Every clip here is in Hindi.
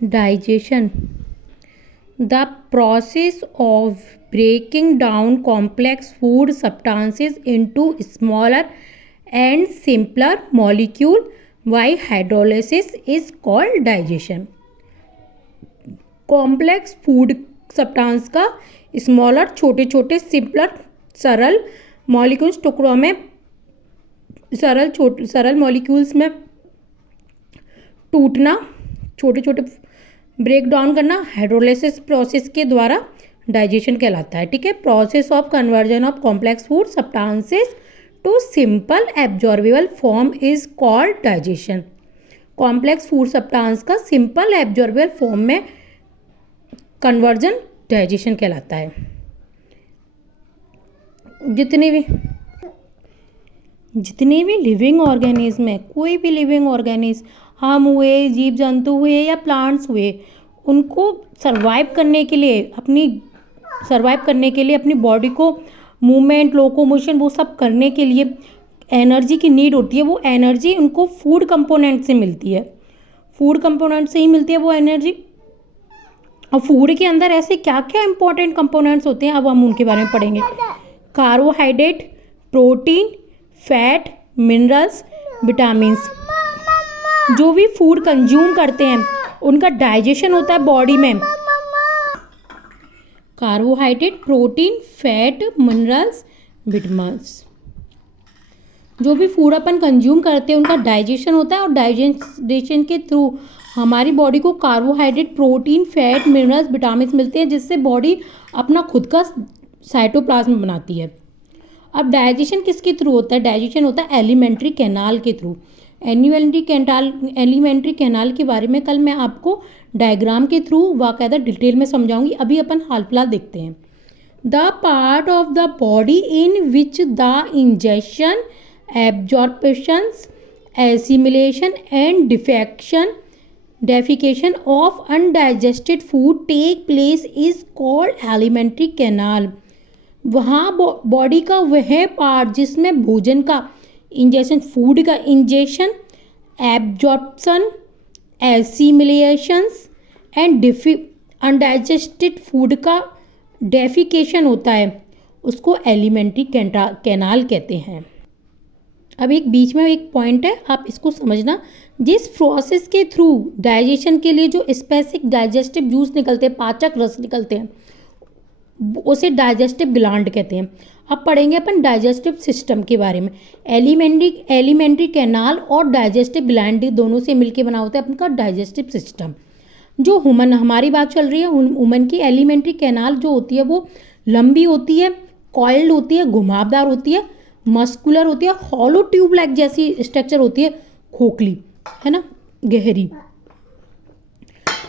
Digestion. The process of breaking down complex food substances into smaller and simpler molecule by hydrolysis is called digestion. Complex food substance का स्मॉलर छोटे छोटे सिंपलर सरल मॉलिक्यूल्स टुकड़ों में सरल मॉलिक्यूल्स में टूटना, छोटे छोटे ब्रेक डाउन करना हाइड्रोलाइसिस प्रोसेस के द्वारा डाइजेशन कहलाता है। ठीक है, process of conversion of complex food substances to simple absorbable form is called digestion. Complex food substance का सिंपल एब्जॉर्बेबल फॉर्म में कन्वर्जन डाइजेशन कहलाता है। जितने भी लिविंग ऑर्गेनिज्म है, कोई भी लिविंग ऑर्गेनिज्म, हम हुए, जीव जंतु हुए या प्लांट्स हुए, उनको सर्वाइव करने के लिए अपनी बॉडी को मूवमेंट, लोकोमोशन, वो सब करने के लिए एनर्जी की नीड होती है। वो एनर्जी उनको फूड कंपोनेंट से मिलती है, फूड कंपोनेंट से ही मिलती है वो एनर्जी। और फूड के अंदर ऐसे क्या क्या इंपॉर्टेंट कंपोनेंट्स होते हैं, अब हम उनके बारे में पढ़ेंगे। Carbohydrate, protein, fat, minerals, vitamins. जो भी फूड कंज्यूम करते हैं उनका डाइजेशन होता है बॉडी में। Carbohydrate, protein, fat, minerals, vitamins. जो भी फूड अपन कंज्यूम करते हैं उनका डाइजेशन होता है, और डाइजेशन के थ्रू हमारी बॉडी को carbohydrate, protein, fat, minerals, vitamins मिलते हैं, जिससे बॉडी अपना खुद का साइटोप्लाज्म बनाती है। अब डाइजेशन किसके थ्रू होता है? डाइजेशन होता है एलिमेंट्री कैनाल के थ्रू। एलिमेंट्री कैनाल के बारे में कल मैं आपको डायग्राम के थ्रू बाकायदा डिटेल में समझाऊंगी। अभी अपन हाल फिलहाल देखते हैं। The part of the body in which the injection, absorption, assimilation and defecation of undigested food take place is called alimentary canal। वहाँ बॉडी का वह पार्ट जिसमें भोजन का इंजेक्शन, फूड का injection, absorption, assimilations and undigested food का डेफिकेशन होता है, उसको एलिमेंट्री कैनाल कहते हैं। अब एक बीच में एक पॉइंट है, आप इसको समझना। जिस प्रोसेस के थ्रू डाइजेशन के लिए जो स्पेसिफिक डाइजेस्टिव जूस निकलते हैं, पाचक रस निकलते हैं, उसे डाइजेस्टिव ग्लैंड कहते हैं। अब पढ़ेंगे अपन डाइजेस्टिव सिस्टम के बारे में। एलिमेंट्री कैनाल और डाइजेस्टिव ग्लैंड दोनों से मिलकर बना होता है अपन का डाइजेस्टिव सिस्टम। जो ह्यूमन, हमारी बात चल रही है ह्यूमन की, एलिमेंट्री कैनाल जो होती है वो लंबी होती है, कॉइल्ड होती है, घुमावदार होती है, मस्कुलर होती है, हॉलो ट्यूब लाइक जैसी स्ट्रक्चर होती है, खोखली है ना, गहरी।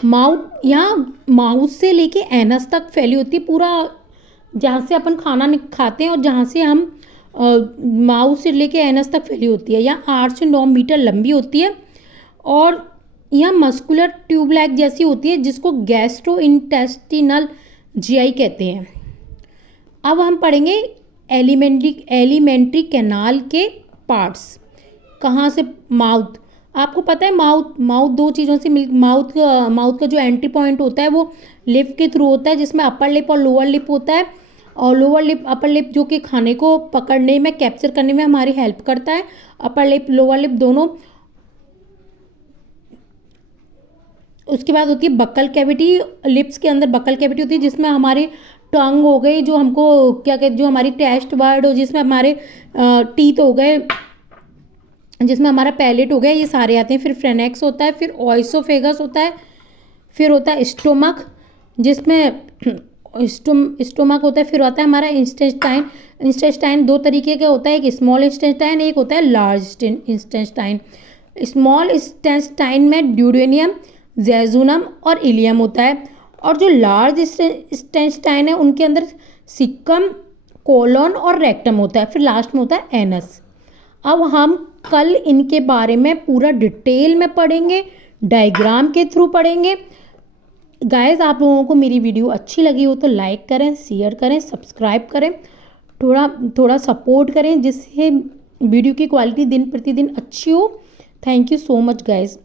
माउथ, यहाँ माउथ से लेके एनस तक फैली होती है, पूरा जहाँ से अपन खाना खाते हैं और जहाँ से हम माउथ से लेके एनस तक फैली होती है। यहाँ 8 से 9 मीटर लंबी होती है, और यहाँ मस्कुलर ट्यूब लाइक जैसी होती है, जिसको गैस्ट्रोइंटेस्टिनल जीआई कहते हैं। अब हम पढ़ेंगे एलिमेंट्री कैनाल के पार्ट्स। कहाँ से? माउथ। आपको पता है माउथ दो चीज़ों से माउथ का जो एंट्री पॉइंट होता है वो लिप के थ्रू होता है, जिसमें अपर लिप और लोअर लिप होता है। और लोअर लिप, अपर लिप जो कि खाने को पकड़ने में, कैप्चर करने में हमारी हेल्प करता है। अपर लिप, लोअर लिप दोनों। उसके बाद होती है बक्कल कैविटी। लिप्स के अंदर बक्कल कैविटी होती है, जिसमें हमारी टंग हो गई, जो हमको क्या कहते, जो हमारी टेस्ट बर्ड हो, जिसमें हमारे टीथ हो गए, जिसमें हमारा पैलेट हो गया, ये सारे आते हैं। फिर फ्रेनेक्स होता है, फिर ऑइसोफेगस होता है, फिर होता है स्टोमक, जिसमें स्टोमक होता है। फिर होता है हमारा इंटेस्टाइन। इंटेस्टाइन दो तरीके का होता है, एक स्मॉल इंटेस्टाइन, एक होता है लार्ज इंटेस्टाइन। स्मॉल इंटेस्टाइन में ड्यूडेनियम, जेजुनम और इलियम होता है, और जो लार्ज इंटेस्टाइन है उनके अंदर सिक्कम, कोलन और रेक्टम होता है। फिर लास्ट में होता है एनस। अब हम कल इनके बारे में पूरा डिटेल में पढ़ेंगे, डायग्राम के थ्रू पढ़ेंगे। गाइस, आप लोगों को मेरी वीडियो अच्छी लगी हो तो लाइक करें, शेयर करें, सब्सक्राइब करें, थोड़ा सपोर्ट करें, जिससे वीडियो की क्वालिटी दिन प्रतिदिन अच्छी हो। Thank you so much guys.